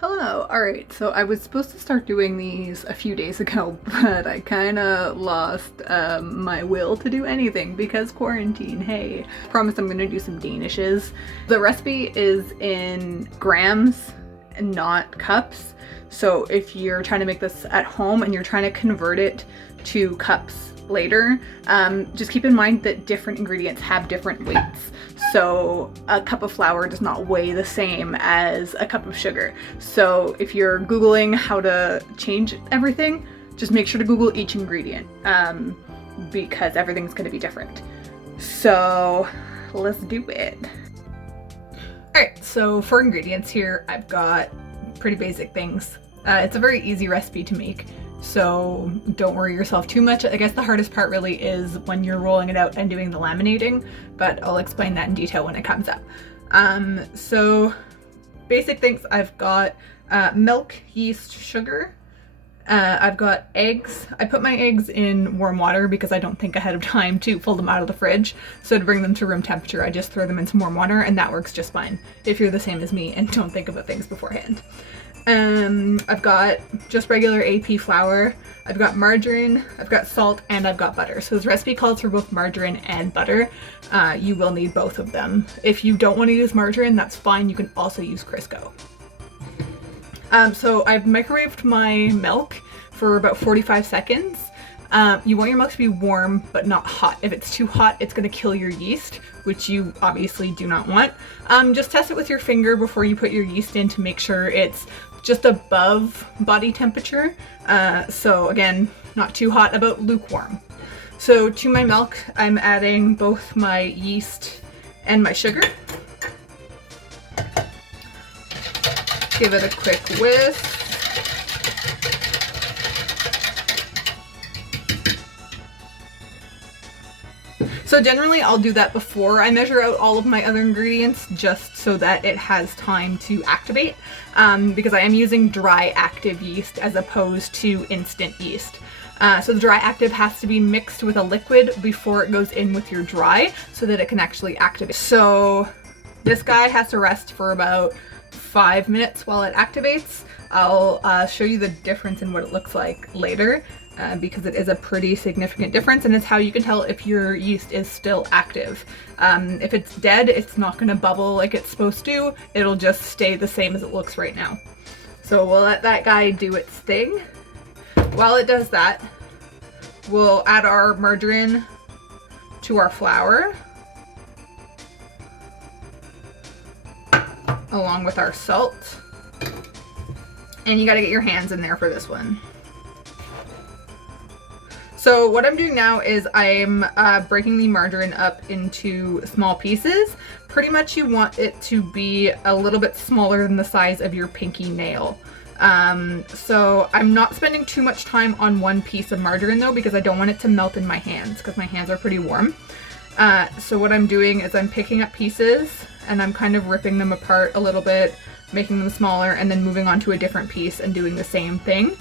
Hello. Alright, so I was supposed to start doing these a few days ago, but I kinda lost my will to do anything because quarantine, hey. Promise I'm gonna do some Danishes. The recipe is in grams and not cups, so if you're trying to make this at home and you're trying to convert it to cups later, just keep in mind that different ingredients have different weights. So a cup of flour does not weigh the same as a cup of sugar. So if you're Googling how to change everything, just make sure to Google each ingredient because everything's going to be different. So let's do it. Alright, so for ingredients here, I've got pretty basic things. It's a very easy recipe to make, so don't worry yourself too much. I guess the hardest part really is when you're rolling it out and doing the laminating, but I'll explain that in detail when it comes up. So basic things, I've got milk, yeast, sugar. I've got eggs. I put my eggs in warm water because I don't think ahead of time to pull them out of the fridge. So to bring them to room temperature, I just throw them in some warm water, and that works just fine if you're the same as me and don't think about things beforehand. I've got just regular AP flour, I've got margarine, I've got salt, and I've got butter. So this recipe calls for both margarine and butter. You will need both of them. If you don't want to use margarine, that's fine. You can also use Crisco. So I've microwaved my milk for about 45 seconds. You want your milk to be warm, but not hot. If it's too hot, it's going to kill your yeast, which you obviously do not want. Just test it with your finger before you put your yeast in to make sure it's just above body temperature. So again, not too hot, about lukewarm. So to my milk, I'm adding both my yeast and my sugar. Give it a quick whisk. So generally I'll do that before I measure out all of my other ingredients, just so that it has time to activate, because I am using dry active yeast as opposed to instant yeast. So the dry active has to be mixed with a liquid before it goes in with your dry so that it can actually activate. So this guy has to rest for about 5 minutes while it activates. I'll show you the difference in what it looks like later. Because it is a pretty significant difference, and it's how you can tell if your yeast is still active. If it's dead, it's not going to bubble like it's supposed to. It'll just stay the same as it looks right now. So we'll let that guy do its thing. While it does that, we'll add our margarine to our flour, along with our salt. And you got to get your hands in there for this one. So what I'm doing now is I'm breaking the margarine up into small pieces. Pretty much you want it to be a little bit smaller than the size of your pinky nail. So I'm not spending too much time on one piece of margarine though, because I don't want it to melt in my hands because my hands are pretty warm. So what I'm doing is I'm picking up pieces and I'm kind of ripping them apart a little bit, making them smaller, and then moving on to a different piece and doing the same thing.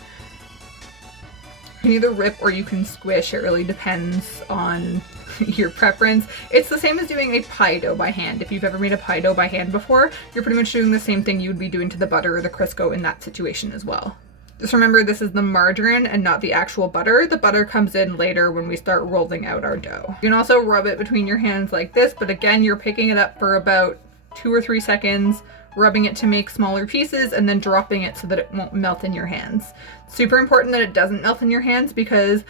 You can either rip or you can squish. It really depends on your preference. It's the same as doing a pie dough by hand. If you've ever made a pie dough by hand before, you're pretty much doing the same thing you would be doing to the butter or the Crisco in that situation as well. Just remember, this is the margarine and not the actual butter. The butter comes in later when we start rolling out our dough. You can also rub it between your hands like this, but again, you're picking it up for about 2 or 3 seconds, rubbing it to make smaller pieces, and then dropping it so that it won't melt in your hands. Super important that it doesn't melt in your hands, because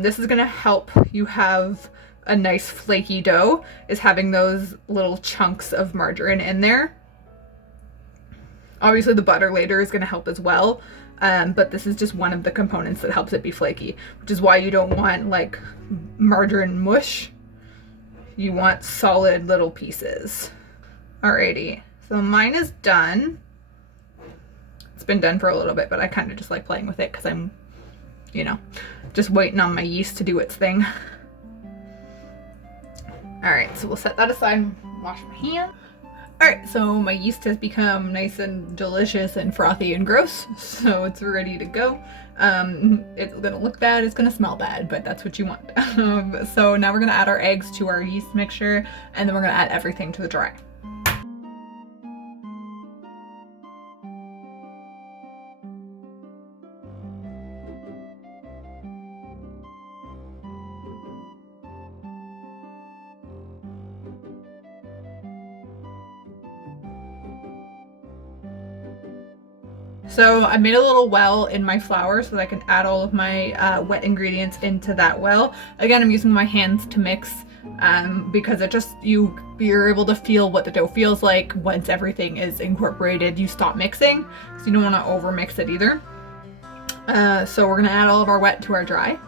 this is going to help you have a nice flaky dough, is having those little chunks of margarine in there. Obviously the butter later is going to help as well, but this is just one of the components that helps it be flaky, which is why you don't want like margarine mush. You want solid little pieces. Alrighty. So mine is done. It's been done for a little bit, but I kind of just like playing with it because I'm, just waiting on my yeast to do its thing. Alright, so we'll set that aside and wash my hands. Alright, so my yeast has become nice and delicious and frothy and gross, so it's ready to go. It's gonna look bad, it's gonna smell bad, but that's what you want. So now we're gonna add our eggs to our yeast mixture, and then we're gonna add everything to the dry. So I made a little well in my flour so that I can add all of my wet ingredients into that well. Again, I'm using my hands to mix because it just, you're able to feel what the dough feels like once everything is incorporated. You stop mixing, so you don't want to over mix it either. So we're gonna add all of our wet to our dry.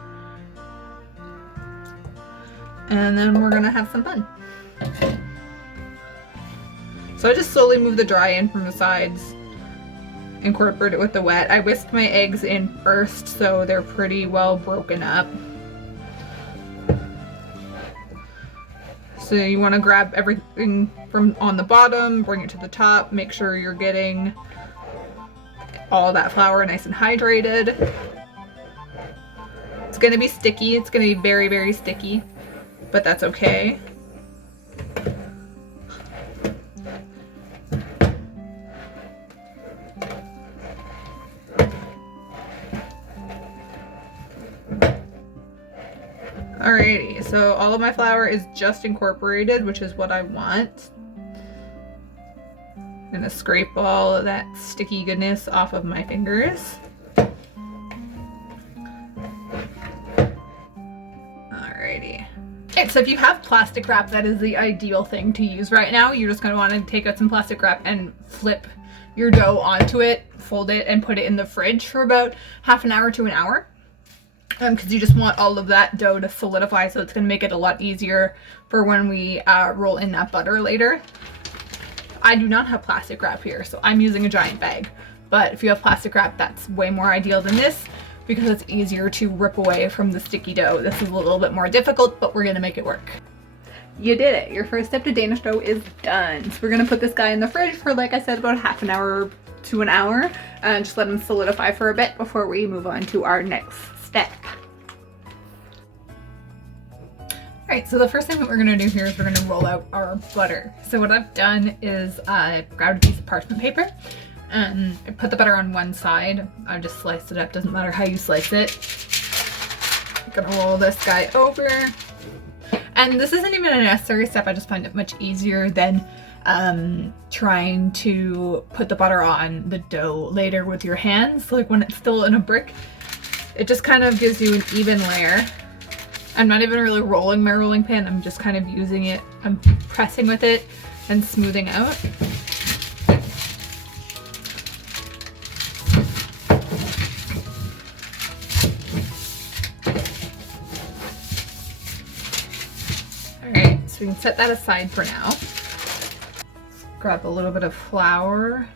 And then we're gonna have some fun. So I just slowly move the dry in from the sides, incorporate it with the wet. I whisked my eggs in first, so they're pretty well broken up. So you want to grab everything from on the bottom, bring it to the top, make sure you're getting all that flour nice and hydrated. It's going to be sticky. It's going to be very, very sticky, but that's okay. Alrighty, so all of my flour is just incorporated, which is what I want. I'm gonna scrape all of that sticky goodness off of my fingers. Alrighty. Okay, so if you have plastic wrap, that is the ideal thing to use right now. You're just gonna want to take out some plastic wrap and flip your dough onto it, fold it, and put it in the fridge for about half an hour to an hour. Because you just want all of that dough to solidify, so it's going to make it a lot easier for when we roll in that butter later. I do not have plastic wrap here, so I'm using a giant bag. But if you have plastic wrap, that's way more ideal than this because it's easier to rip away from the sticky dough. This is a little bit more difficult, but we're going to make it work. You did it. Your first step to Danish dough is done. So we're going to put this guy in the fridge for, like I said, about half an hour to an hour and just let him solidify for a bit before we move on to our next step. Alright, so the first thing that we're going to do here is we're going to roll out our butter. So what I've done is I grabbed a piece of parchment paper and I put the butter on one side. I just sliced it up, doesn't matter how you slice it. I'm going to roll this guy over. And this isn't even a necessary step, I just find it much easier than trying to put the butter on the dough later with your hands, like when it's still in a brick. It just kind of gives you an even layer. I'm not even really rolling my rolling pin, I'm just kind of using it, I'm pressing with it and smoothing out. Alright, so we can set that aside for now. Grab a little bit of flour.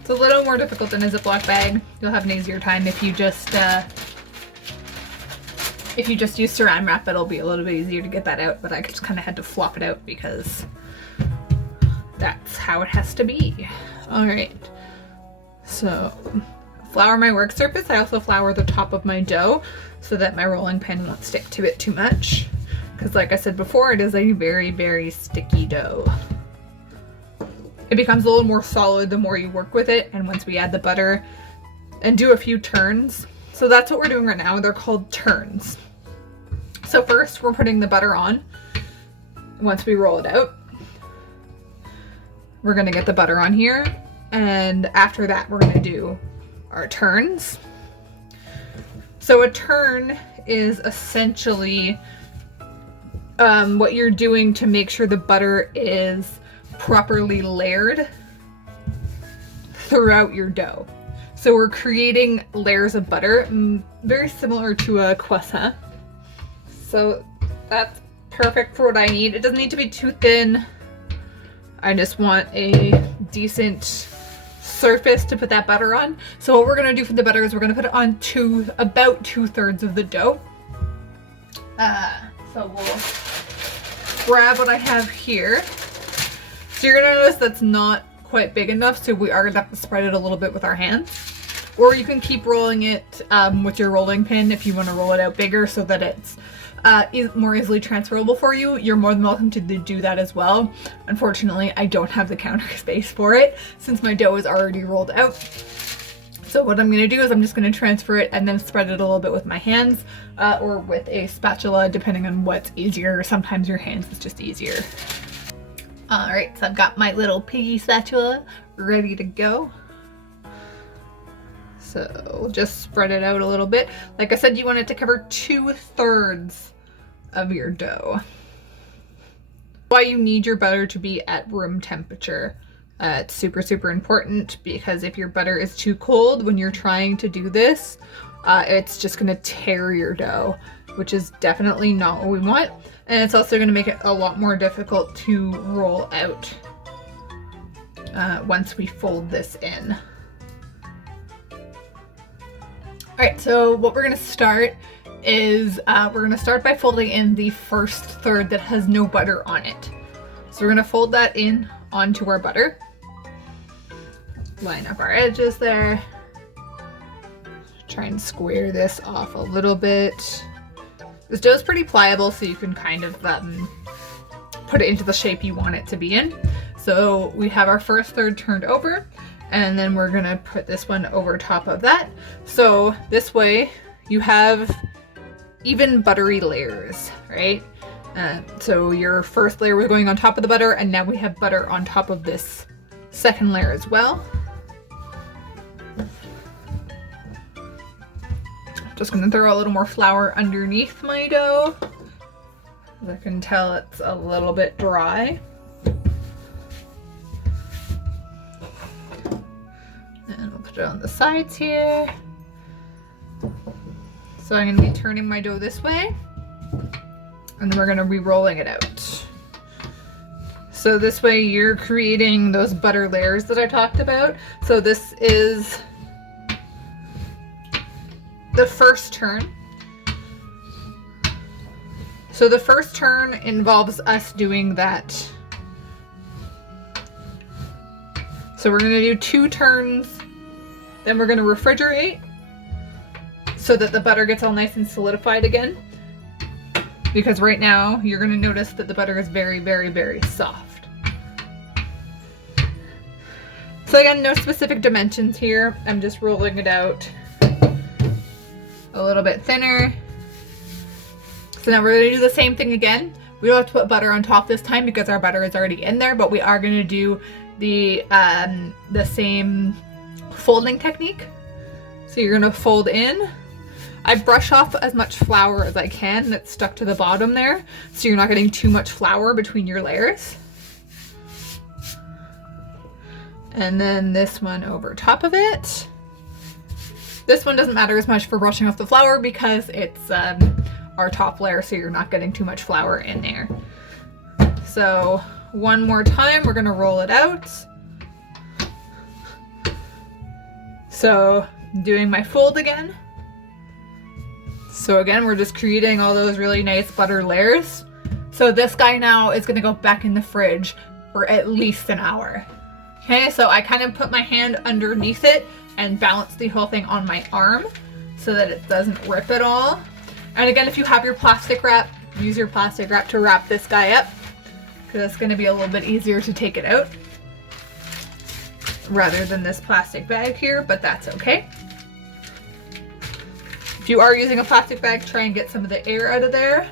It's a little more difficult than a Ziploc bag. You'll have an easier time if you just use saran wrap. It'll be a little bit easier to get that out, but I just kind of had to flop it out because that's how it has to be. All right, so flour my work surface. I also flour the top of my dough so that my rolling pin won't stick to it too much. Because like I said before, it is a very, very sticky dough. It becomes a little more solid the more you work with it, and once we add the butter and do a few turns. So that's what we're doing right now. They're called turns. So first we're putting the butter on. Once we roll it out, we're gonna get the butter on here, and after that we're gonna do our turns. So a turn is essentially what you're doing to make sure the butter is properly layered throughout your dough. So we're creating layers of butter, very similar to a croissant. So that's perfect for what I need. It doesn't need to be too thin. I just want a decent surface to put that butter on. So what we're gonna do for the butter is we're gonna put it on about 2/3 of the dough. So we'll grab what I have here. So you're gonna notice that's not quite big enough, so we are gonna have to spread it a little bit with our hands. Or you can keep rolling it with your rolling pin if you want to roll it out bigger so that it's more easily transferable for you. You're more than welcome to do that as well. Unfortunately, I don't have the counter space for it since my dough is already rolled out. So what I'm gonna do is I'm just gonna transfer it and then spread it a little bit with my hands or with a spatula, depending on what's easier. Sometimes your hands is just easier. All right, so I've got my little piggy spatula ready to go. So we'll just spread it out a little bit. Like I said, you want it to cover 2/3 of your dough. Why you need your butter to be at room temperature. It's super important, because if your butter is too cold when you're trying to do this, it's just gonna tear your dough, which is definitely not what we want. And it's also gonna make it a lot more difficult to roll out once we fold this in. All right, so what we're gonna start is we're gonna start by folding in the first third that has no butter on it. So we're gonna fold that in onto our butter. Line up our edges there. Try and square this off a little bit. This dough is pretty pliable, so you can kind of put it into the shape you want it to be in. So we have our first third turned over, and then we're gonna put this one over top of that. So this way you have even buttery layers, right? So your first layer was going on top of the butter, and now we have butter on top of this second layer as well. Just gonna throw a little more flour underneath my dough. I can tell it's a little bit dry. And we'll put it on the sides here. So I'm gonna be turning my dough this way, and then we're gonna be rolling it out. So this way you're creating those butter layers that I talked about. So this is the first turn. So the first turn involves us doing that. So we're gonna do 2 turns, then we're gonna refrigerate so that the butter gets all nice and solidified again. Because right now you're gonna notice that the butter is very soft. So again, no specific dimensions here. I'm just rolling it out a little bit thinner. So now we're gonna do the same thing again. We don't have to put butter on top this time because our butter is already in there, but we are gonna do the same folding technique. So you're gonna fold in. I brush off as much flour as I can that's stuck to the bottom there, so you're not getting too much flour between your layers. And then this one over top of it. This one doesn't matter as much for brushing off the flour because it's our top layer, so you're not getting too much flour in there. So one more time, we're gonna roll it out. So doing my fold again. So again, we're just creating all those really nice butter layers. So this guy now is gonna go back in the fridge for at least an hour. Okay, so I kind of put my hand underneath it and balance the whole thing on my arm so that it doesn't rip at all. And again, if you have your plastic wrap, use your plastic wrap to wrap this guy up, because it's gonna be a little bit easier to take it out rather than this plastic bag here, but that's okay. If you are using a plastic bag, try and get some of the air out of there.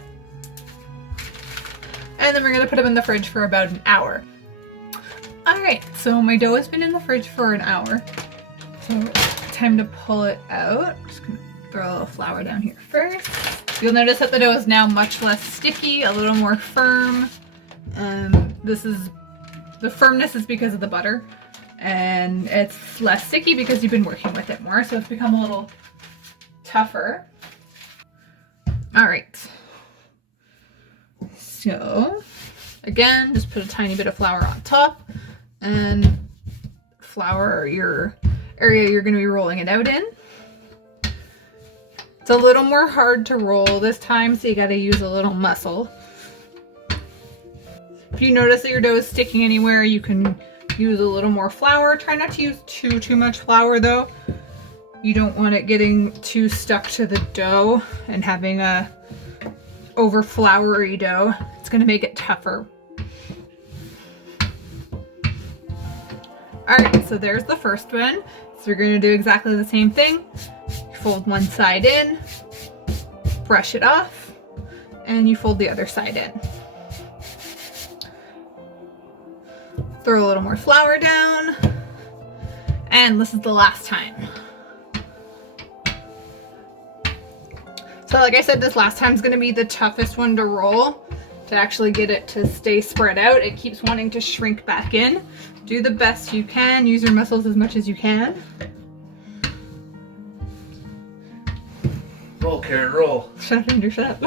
And then we're gonna put them in the fridge for about an hour. All right, so my dough has been in the fridge for an hour. So time to pull it out. I'm just gonna throw a little flour down here first. You'll notice that the dough is now much less sticky, a little more firm. The firmness is because of the butter, and it's less sticky because you've been working with it more, so it's become a little tougher. All right. So again, just put a tiny bit of flour on top and flour your area you're going to be rolling it out in. It's a little more hard to roll this time, so you got to use a little muscle. If you notice that your dough is sticking anywhere, you can use a little more flour. Try not to use too much flour though. You don't want it getting too stuck to the dough and having a over floury dough. It's going to make it tougher. All right, so there's the first one. So we're going to do exactly the same thing. You fold one side in, brush it off, and you fold the other side in. Throw a little more flour down, and this is the last time. So like I said, this last time is going to be the toughest one to roll, to actually get it to stay spread out. It keeps wanting to shrink back in. Do the best you can, use your muscles as much as you can. Roll, Karen, roll. Shut up, Andrew, shut up.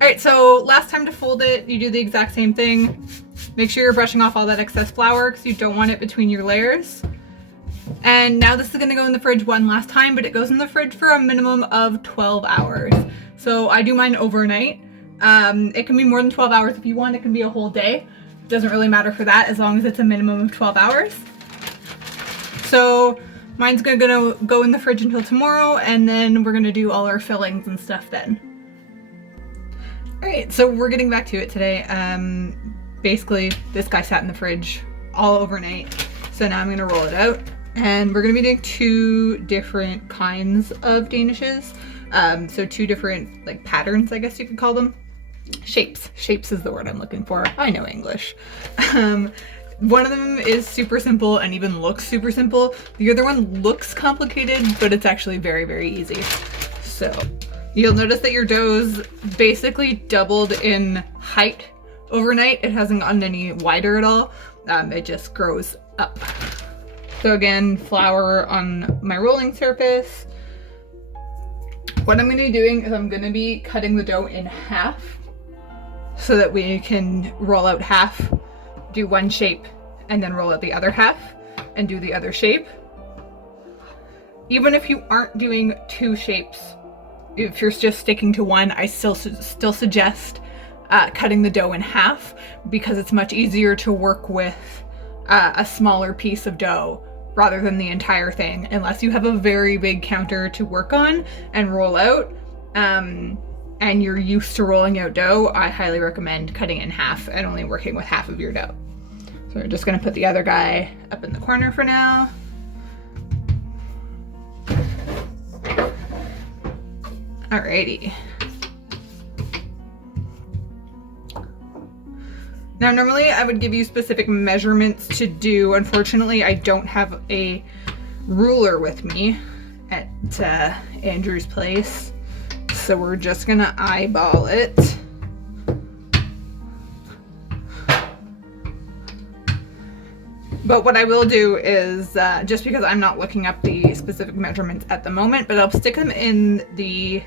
Alright, so last time to fold it, you do the exact same thing. Make sure you're brushing off all that excess flour because you don't want it between your layers. And now this is going to go in the fridge one last time, but it goes in the fridge for a minimum of 12 hours. So I do mine overnight. It can be more than 12 hours if you want. It can be a whole day. It doesn't really matter for that as long as it's a minimum of 12 hours. So mine's gonna go in the fridge until tomorrow, and then we're gonna do all our fillings and stuff then. Alright, so we're getting back to it today. Basically, this guy sat in the fridge all overnight. So now I'm gonna roll it out. And we're gonna be doing two different kinds of Danishes. So two different like patterns, I guess you could call them. Shapes. Shapes is the word I'm looking for. I know English. One of them is super simple and even looks super simple. The other one looks complicated, but it's actually very, very easy. So you'll notice that your dough's basically doubled in height overnight. It hasn't gotten any wider at all. It just grows up. So again, flour on my rolling surface. What I'm going to be doing is I'm going to be cutting the dough in half so that we can roll out half, do one shape, and then roll out the other half and do the other shape. Even if you aren't doing two shapes, if you're just sticking to one, I still suggest cutting the dough in half because it's much easier to work with a smaller piece of dough rather than the entire thing, unless you have a very big counter to work on and roll out. And you're used to rolling out dough, I highly recommend cutting it in half and only working with half of your dough. So we're just gonna put the other guy up in the corner for now. Alrighty. Now normally I would give you specific measurements to do. Unfortunately, I don't have a ruler with me at Andrew's place. So we're just gonna eyeball it. But what I will do is, just because I'm not looking up the specific measurements at the moment, but I'll stick them in the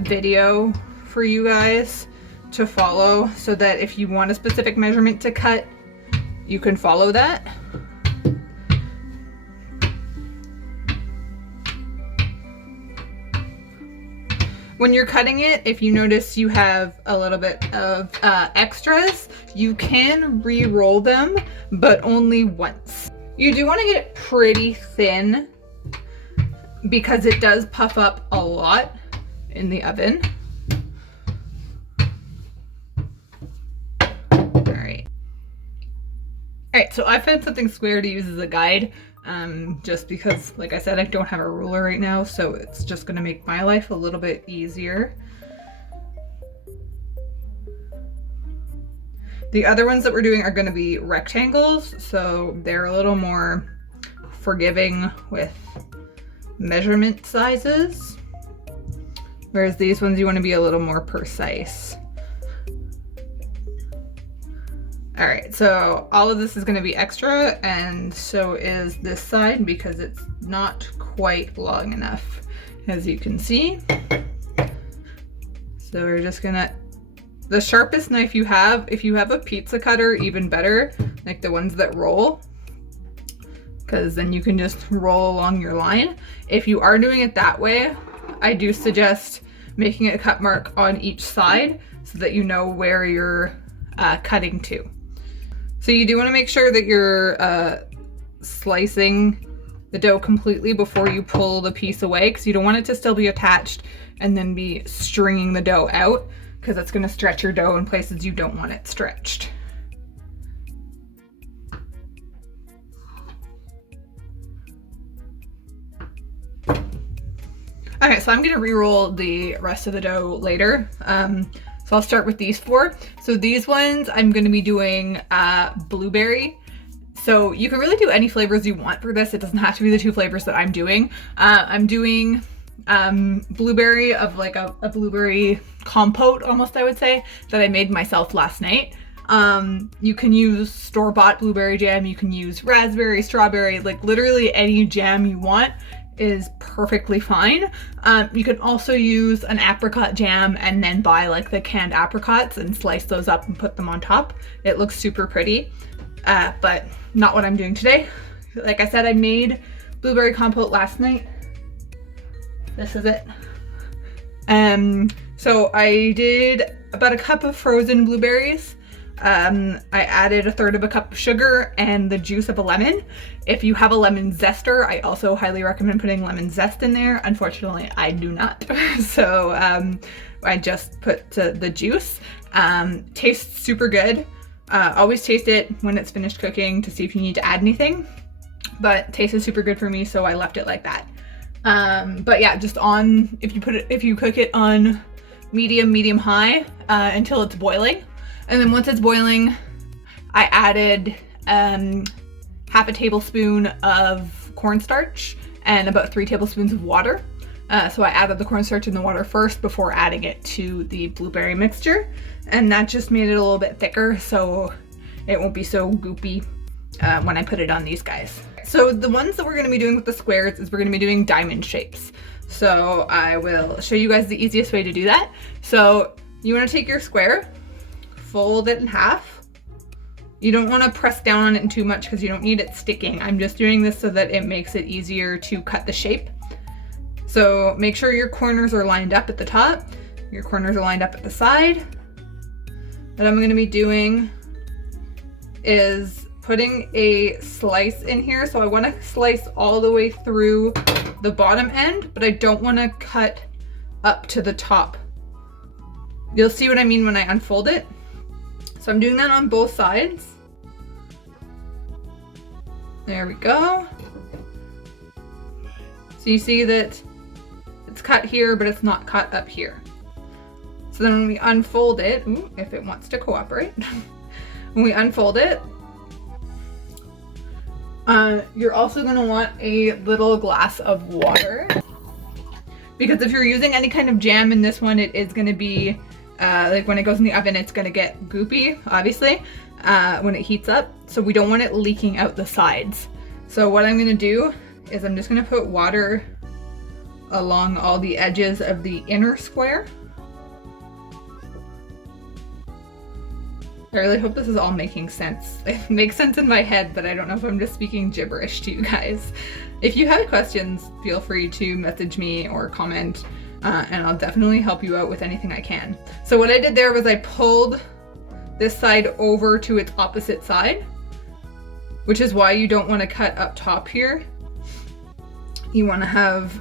video for you guys to follow so that if you want a specific measurement to cut, you can follow that. When you're cutting it, if you notice you have a little bit of extras, you can re-roll them, but only once. You do want to get it pretty thin because it does puff up a lot in the oven. Alright, so I found something square to use as a guide, just because, like I said, I don't have a ruler right now, so it's just going to make my life a little bit easier. The other ones that we're doing are going to be rectangles, so they're a little more forgiving with measurement sizes, whereas these ones you want to be a little more precise. All right, so all of this is going to be extra, and so is this side because it's not quite long enough, as you can see. So we're just gonna, the sharpest knife you have, if you have a pizza cutter, even better, like the ones that roll, because then you can just roll along your line. If you are doing it that way, I do suggest making a cut mark on each side so that you know where you're cutting to. So you do want to make sure that you're slicing the dough completely before you pull the piece away, because you don't want it to still be attached and then be stringing the dough out, because that's going to stretch your dough in places you don't want it stretched. Okay, so I'm gonna re-roll the rest of the dough later. So I'll start with these 4. So these ones I'm gonna be doing blueberry. So you can really do any flavors you want for this. It doesn't have to be the 2 flavors that I'm doing. I'm doing blueberry of like a blueberry compote almost, I would say, that I made myself last night. You can use store-bought blueberry jam, you can use raspberry, strawberry, like literally any jam you want is perfectly fine. You can also use an apricot jam and then buy like the canned apricots and slice those up and put them on top. It looks super pretty, but not what I'm doing today. Like I said, I made blueberry compote last night. This is it. So I did about a cup of frozen blueberries. I added 1/3 of a cup of sugar and the juice of a lemon. If you have a lemon zester, I also highly recommend putting lemon zest in there. Unfortunately, I do not. So I just put the juice. Tastes super good. Always taste it when it's finished cooking to see if you need to add anything. But tasted super good for me, so I left it like that. But yeah, just on, if you cook it on medium high until it's boiling. And then once it's boiling, I added 1/2 a tablespoon of cornstarch and about 3 tablespoons of water. So I added the cornstarch and the water first before adding it to the blueberry mixture. And that just made it a little bit thicker so it won't be so goopy when I put it on these guys. So the ones that we're gonna be doing with the squares is we're gonna be doing diamond shapes. So I will show you guys the easiest way to do that. So you wanna take your square, fold it in half. You don't want to press down on it too much because you don't need it sticking. I'm just doing this so that it makes it easier to cut the shape. So make sure your corners are lined up at the top, your corners are lined up at the side. What I'm going to be doing is putting a slice in here. So I want to slice all the way through the bottom end, but I don't want to cut up to the top. You'll see what I mean when I unfold it. So I'm doing that on both sides. There we go. So you see that it's cut here, but it's not cut up here. So then when we unfold it, ooh, if it wants to cooperate, when we unfold it, you're also gonna want a little glass of water. Because if you're using any kind of jam in this one, it is gonna be like when it goes in the oven, it's gonna get goopy, obviously, when it heats up. So we don't want it leaking out the sides. So what I'm gonna do is I'm just gonna put water along all the edges of the inner square. I really hope this is all making sense. It makes sense in my head, but I don't know if I'm just speaking gibberish to you guys. If you have questions, feel free to message me or comment. And I'll definitely help you out with anything I can. So what I did there was I pulled this side over to its opposite side, which is why you don't want to cut up top here. You want to have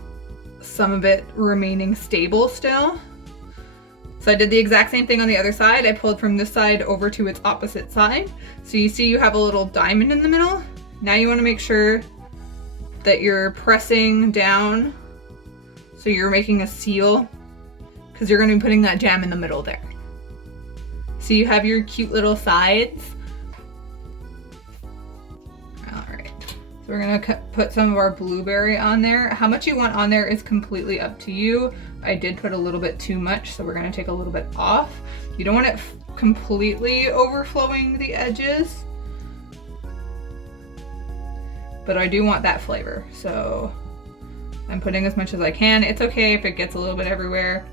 some of it remaining stable still. So I did the exact same thing on the other side. I pulled from this side over to its opposite side. So you see you have a little diamond in the middle. Now you want to make sure that you're pressing down so you're making a seal, because you're going to be putting that jam in the middle there. So you have your cute little sides. All right, so we're going to put some of our blueberry on there. How much you want on there is completely up to you. I did put a little bit too much, so we're going to take a little bit off. You don't want it completely overflowing the edges, but I do want that flavor, so I'm putting as much as I can. It's okay if it gets a little bit everywhere.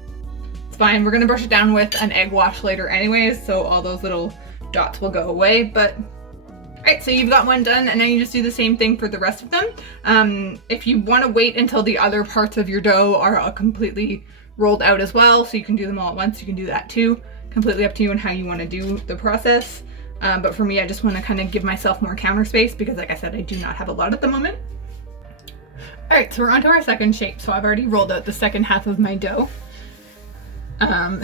It's fine. We're gonna brush it down with an egg wash later anyways, so all those little dots will go away. But all right, so you've got one done, and now you just do the same thing for the rest of them. If you want to wait until the other parts of your dough are completely rolled out as well, so you can do them all at once, you can do that too. Completely up to you and how you want to do the process. But for me, I just want to kind of give myself more counter space because, like I said, I do not have a lot at the moment. All right, so we're on to our second shape. So I've already rolled out the second half of my dough.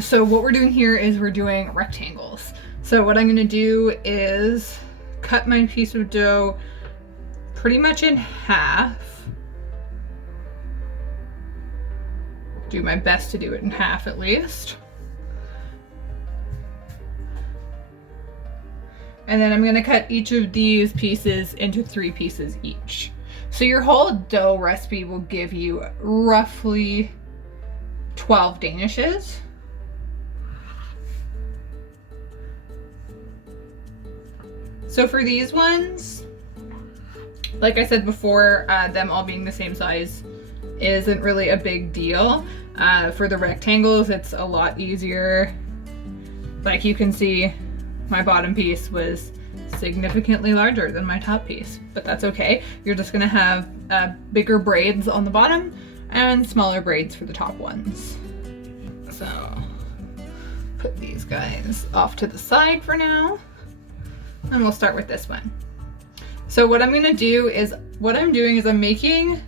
So what we're doing here is we're doing rectangles. So what I'm gonna do is cut my piece of dough pretty much in half. do my best to do it in half at least. And then I'm gonna cut each of these pieces into 3 pieces each. So your whole dough recipe will give you roughly 12 danishes. So for these ones, like I said before, them all being the same size isn't really a big deal. For the rectangles, it's a lot easier. Like you can see, my bottom piece was significantly larger than my top piece, but that's okay. You're just gonna have bigger braids on the bottom and smaller braids for the top ones. So put these guys off to the side for now, and we'll start with this one. So what I'm gonna do is, I'm making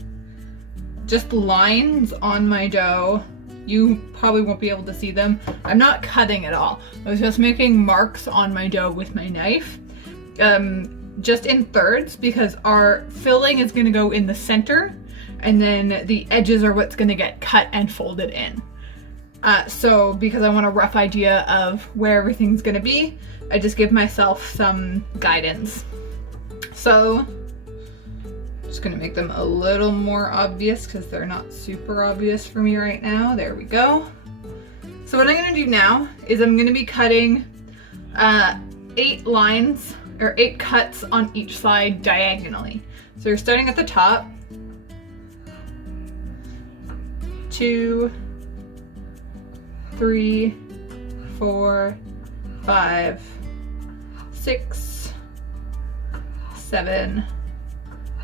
just lines on my dough. You probably won't be able to see them. I'm not cutting at all. I was just making marks on my dough with my knife, just in thirds, because our filling is gonna go in the center, and then the edges are what's gonna get cut and folded in. So because I want a rough idea of where everything's gonna be, I just give myself some guidance. So just gonna make them a little more obvious because they're not super obvious for me right now. There we go. So what I'm gonna do now is I'm gonna be cutting 8 lines, or 8 cuts on each side diagonally. So you're starting at the top. 2, 3, 4, 5, 6, 7,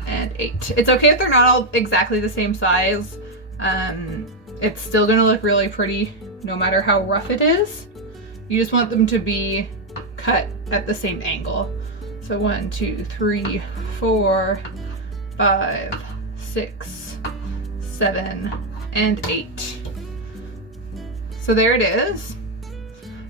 and 8. It's okay if they're not all exactly the same size. It's still gonna look really pretty no matter how rough it is. You just want them to be cut at the same angle. So 1, 2, 3, 4, 5, 6, 7, and 8. So there it is.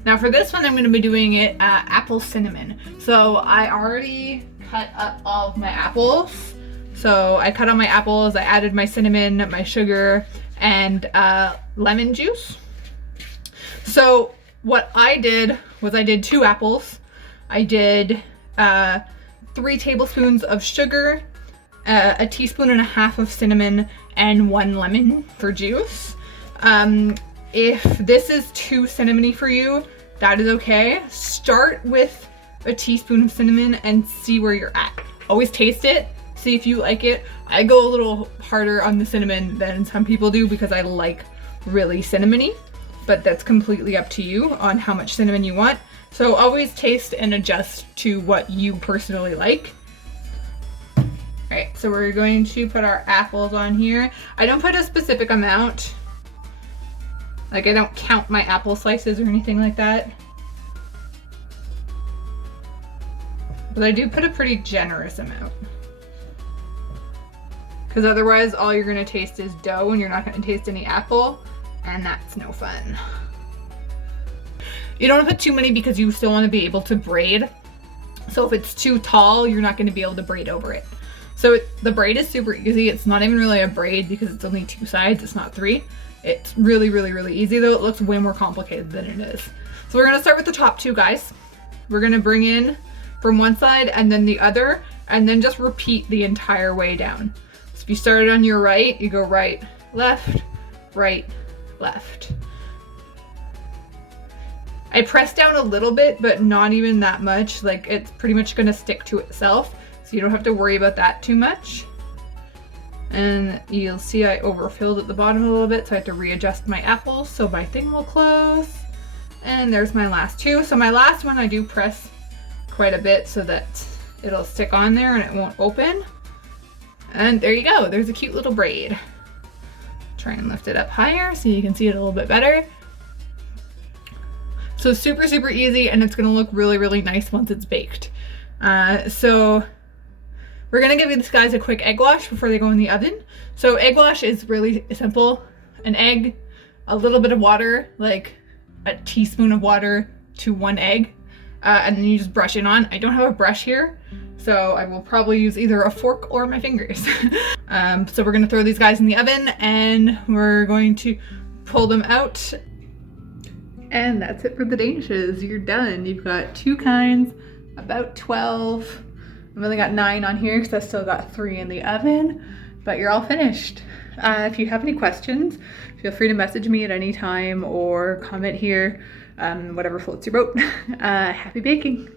Now for this one, I'm going to be doing it apple cinnamon. So I already cut up all of my apples. So I cut all my apples, I added my cinnamon, my sugar, and lemon juice. So what I did was I did 2 apples. I did 3 tablespoons of sugar, a teaspoon and a half of cinnamon, and 1 lemon for juice. If this is too cinnamony for you, that is okay. Start with a teaspoon of cinnamon and see where you're at. Always taste it, see if you like it. I go a little harder on the cinnamon than some people do because I like really cinnamony, but that's completely up to you on how much cinnamon you want. So always taste and adjust to what you personally like. All right, so we're going to put our apples on here. I don't put a specific amount. Like, I don't count my apple slices or anything like that. But I do put a pretty generous amount. Because otherwise all you're gonna taste is dough and you're not gonna taste any apple, and that's no fun. You don't want to put too many because you still want to be able to braid. So if it's too tall, you're not gonna be able to braid over it. So the braid is super easy. It's not even really a braid because it's only 2 sides, it's not 3. It's really, really, really easy, though it looks way more complicated than it is. So we're gonna start with the top 2 guys. We're gonna bring in from one side and then the other, and then just repeat the entire way down. So if you started on your right, you go right, left, left. I press down a little bit, but not even that much. Like, it's pretty much gonna stick to itself, so you don't have to worry about that too much. And you'll see I overfilled at the bottom a little bit, so I have to readjust my apples so my thing will close. And there's my last 2. So my last one I do press quite a bit so that it'll stick on there and it won't open. And there you go, there's a cute little braid. Try and lift it up higher so you can see it a little bit better. So super, super easy, and it's gonna look really, really nice once it's baked. So we're gonna give these guys a quick egg wash before they go in the oven. So egg wash is really simple. An egg, a little bit of water, like a teaspoon of water to 1 egg, and then you just brush it on. I don't have a brush here, so I will probably use either a fork or my fingers. So we're gonna throw these guys in the oven, and we're going to pull them out. And that's it for the Danishes. You're done. You've got 2 kinds, about 12. I've only got 9 on here because I still got 3 in the oven, but you're all finished. If you have any questions, feel free to message me at any time or comment here, whatever floats your boat. Happy baking.